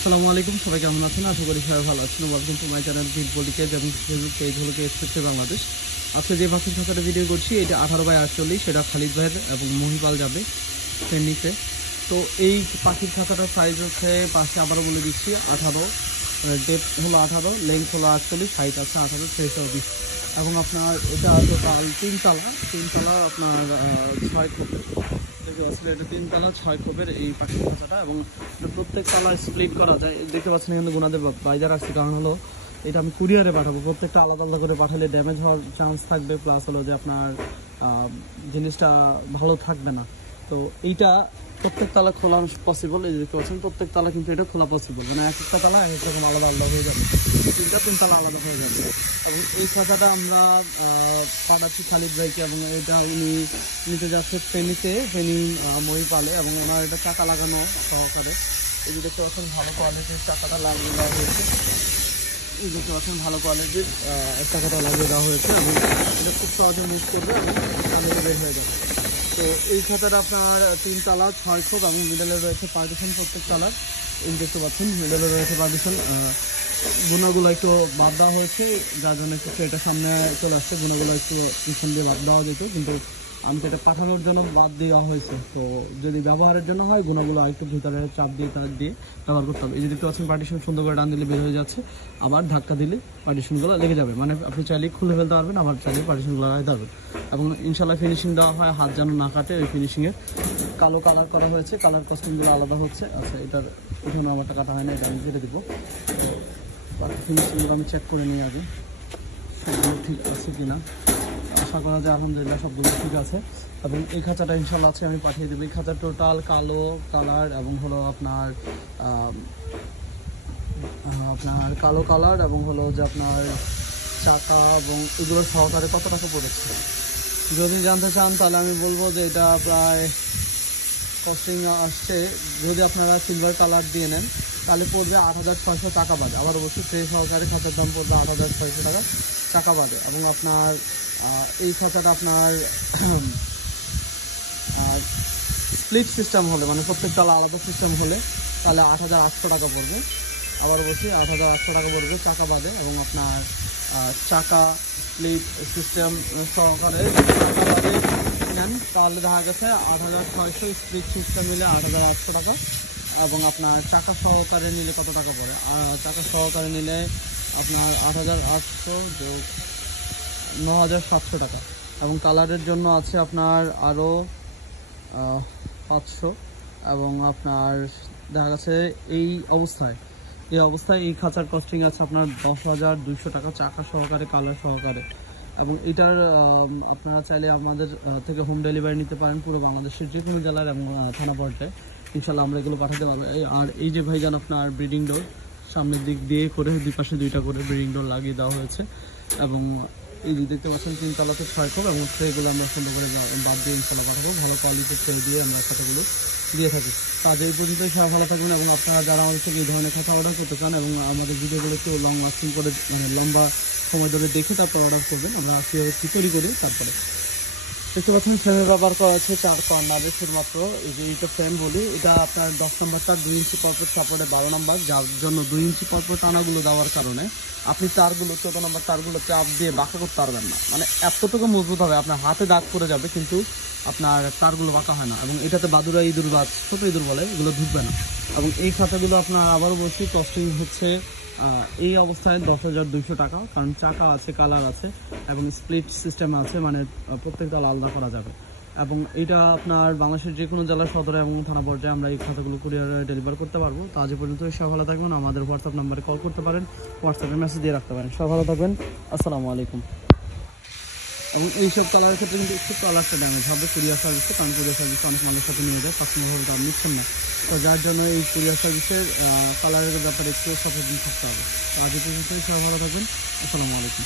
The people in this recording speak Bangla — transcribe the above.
আসসালামু আলাইকুম, সবাই কেমন আছেন? আশা করি সবাই ভালো আছেন। Welcome to my channel beat বডিকে, এবং ফেসবুক পেজ হলো এক্সপেক্টে বাংলাদেশ। আজকে যে পাখির খাঁচাটা ভিডিও করছি এটা 18/48, সেটা খালিদ ভাইয়ের এবং মহিপাল যাবে ফেনীতে। তো এই পাখির খাঁচাটার সাইজ হচ্ছে, পাশে আবারও বলে দিচ্ছি, 18, ডেপথ হলো 18, লেন্থ হলো 48, হাইট আছে 18, 620। এবং আপনার এটা টোটাল তিনতলা আপনার 6 খোপের দেখতে পাচ্ছেন। এটা 3 তলা 6 খোপের এই পাখির খাঁচাটা, এবং প্রত্যেক তলা স্প্লিট করা যায়। দেখতে পাচ্ছেন এখানে গুণাদের বাইজার রাখছি, কারণ হলো এটা আমি কুরিয়ারে পাঠাবো। প্রত্যেকটা আলাদা আলাদা করে পাঠালে ড্যামেজ হওয়ার চান্স থাকবে, প্লাস হলো যে আপনার জিনিসটা ভালো থাকবে না। তো এইটা প্রত্যেক তালা খোলা পসিবল। এই যে দেখতে পাচ্ছেন প্রত্যেক তালা কিন্তু এটা খোলা পসিবল, মানে এক একটা তালা এক এক রকম আলাদা আলাদা হয়ে যাবে, 3 তালা আলাদা হয়ে যাবে। এবং এই খাঁচাটা আমরা পাঠাচ্ছি খালিদ ভাইকে, এবং এটা উনি নিতে যাচ্ছে ফেনী মহিপালে, এবং ওনার এটা চাকা লাগানো সহকারে। এই যে দেখতে পাচ্ছেন ভালো কোয়ালিটির চাকাটা লাগিয়ে দেওয়া হয়েছে। এই দেখতে পাচ্ছেন ভালো কোয়ালিটির চাকাটা লাগিয়ে দেওয়া হয়েছে, এবং এটা খুব সহজে মুভ করবে এবং সামনে বের হয়ে যাবে। তো এই খাঁচাটা আপনার 3 তলা 6 খোপ, এবং মিডলে রয়েছে পার্টিশন প্রত্যেক তলার। এই দেখতে পাচ্ছেন মিডলে রয়েছে পার্টিশন। গুণাগুলো একটু বাদ দেওয়া হয়েছে, যার জন্য একটু এটা সামনে চলে আসছে। গুণাগুলো একটু পিছন দিয়ে বাদ দেওয়া যেত, কিন্তু আমি তো এটা পাঠানোর জন্য বাদ দেওয়া হয়েছে। তো যদি ব্যবহারের জন্য হয় গুণাগুলো একটু ভিতরে চাপ দিয়ে তার দিয়ে ব্যবহার করতে হবে। এই যে দেখতে পাচ্ছেন পার্টিশন সুন্দর করে টান দিলে বের হয়ে যাচ্ছে, আবার ধাক্কা দিলে পার্টিশনগুলো লেগে যাবে। মানে আপনি চাইলে খুলে ফেলতে পারবেন, আবার চাইলে পার্টিশনগুলো লাগাতে পারবেন। এবং ইনশাল্লাহ ফিনিশিং দেওয়া হয়, হাত যেন না কাটে। ওই ফিনিশিংয়ের কালো কালার করা হয়েছে, কালার কস্টিউমগুলো আলাদা হচ্ছে। আচ্ছা, এটার পিছনে আমারটা কাটা হয় না, এটা আমি কেটে দেবো। বাকি ফিনিশিংগুলো আমি চেক করে নিই আগে, সবগুলো ঠিক আছে কিনা। আশা করা যায় আলহামদুলিল্লাহ সবগুলো ঠিক আছে। এবং এই খাঁচাটা ইনশাল্লাহ আছে আমি পাঠিয়ে দেবো। এই খাঁচার টোটাল কালো কালার এবং হলো আপনার কালো কালার, এবং হলো যে আপনার চাকা এবং এগুলো সহকারে কত টাকা পড়েছে যদি জানতে চান, তাহলে আমি বলবো যে এটা প্রায় কস্টিং আসছে, যদি আপনারা সিলভার কালার দিয়ে নেন তাহলে পড়বে 8,600 টাকা বাদে। আবার অবশ্যই ট্রে সহকারে খাঁচার দাম পড়বে 8,600 টাকা টাকা বাদে। এবং আপনার এই খাঁচাটা আপনার স্প্লিট সিস্টেম হলে, মানে প্রত্যেক তলা আলাদা সিস্টেম হলে, তাহলে 8,800 টাকা পড়বে। আবার অবশ্যই 8,800 টাকা পড়বে চাকা বাদে। এবং আপনার চাকা স্প্লিট সিস্টেম সহকারে চাকা বাদে নেন তাহলে দেখা গেছে 8,600, স্প্লিট সিস্টেম নিলে 8,800 টাকা। এবং আপনার চাকা সহকারে নিলে কত টাকা পড়ে? চাকা সহকারে নিলে আপনার 8,800 যোগ 9,700 টাকা। এবং কালারের জন্য আছে আপনার আরও 500। এবং আপনার দেখা গেছে এই অবস্থায় এই খাঁচার কস্টিং আছে আপনার 10,200 টাকা চাকা সহকারে, কালার সহকারে। এবং এটার আপনারা চাইলে আমাদের থেকে হোম ডেলিভারি নিতে পারেন পুরো বাংলাদেশের যে কোনো জেলার এবং থানা পর্যায়ে। ইনশাল্লাহ আমরা এগুলো পাঠাতে পারবো। আর এই যে ভাইজান আপনার ব্রিডিং ডোর সামনের দিক দিয়ে করে দুই পাশে 2টা করে ব্রিডিং ডোর লাগিয়ে দেওয়া হয়েছে। এবং এই যে দেখতে পাচ্ছেন 3 তলাতে 6 খোপ, এবং ট্রেগুলো আমরা সুন্দর করে বাদ দিয়ে ইনশাল্লাহ পাঠাবো। ভালো কোয়ালিটির ট্রে দিয়ে আমরা খাতাগুলো দিয়ে থাকি। কাজ এই পর্যন্তই, সবাই ভালো থাকবেন। এবং আপনারা যারা আমাদের থেকে এই ধরনের খাতা অর্ডার করতে চান এবং আমাদের ভিডিওগুলো একটু লং লাস্টিং করে, লম্বা সময় ধরে দেখে তারপর অর্ডার করবেন। আমরা তৈরি করি। তারপরে দেখতে পাচ্ছেন ফ্রেমের ব্যবহার করা হচ্ছে 4 কর্নারে শুধুমাত্র। এই যে এইটা ফ্রেম বলি, এটা আপনার 10 নম্বরটা 2 ইঞ্চি পরপর সাপোর্টে 12 নম্বর, যার জন্য 2 ইঞ্চি পরপর টানাগুলো দেওয়ার কারণে আপনি তারগুলো 14 নম্বর তারগুলো চাপ দিয়ে বাঁকা করতে পারবেন না। মানে এতটুকু মজবুত হবে, আপনার হাতে দাগ পড়ে যাবে, কিন্তু আপনার তারগুলো বাঁকা হয় না। এবং এটাতে বাদুড়া ইঁদুর বা ছোটো ইঁদুর বলে, এগুলো ঢুকবে না। এবং এই খাতাগুলো আপনার আবারও বলছি কস্টিং হচ্ছে এই অবস্থায় 10,200 টাকা, কারণ চাকা আছে, কালার আছে, এবং স্প্লিট সিস্টেম আছে, মানে প্রত্যেক তালা আলাদা করা যাবে। এবং এটা আপনার বাংলাদেশের যে কোনো জেলা সদরে এবং থানা পর্যায়ে আমরা এই খাতাগুলো কুরিয়ারে ডেলিভার করতে পারবো। তো আজ পর্যন্ত সব ভালো থাকবেন। আমাদের হোয়াটসঅ্যাপ নাম্বারে কল করতে পারেন, হোয়াটসঅ্যাপে মেসেজ দিয়ে রাখতে পারেন। সব ভালো থাকবেন, আসসালামু আলাইকুম। এবং এইসব কালারের ক্ষেত্রে কিন্তু একটু কালারটা ড্যামেজ হবে কুরিয়ার সার্ভিসে, কারণ কুরিয়ার সার্ভিসে অনেক মানুষের সাথে নিয়ে যায়, কাস্টমার দাম নিচ্ছেন না। তো যার জন্য এই কুরিয়ার সার্ভিসের কালারের ব্যাপারে একটু সচেতন থাকতে হবে। তো আজ পর্যন্ত সবাই ভালো থাকবেন, আসসালামু আলাইকুম।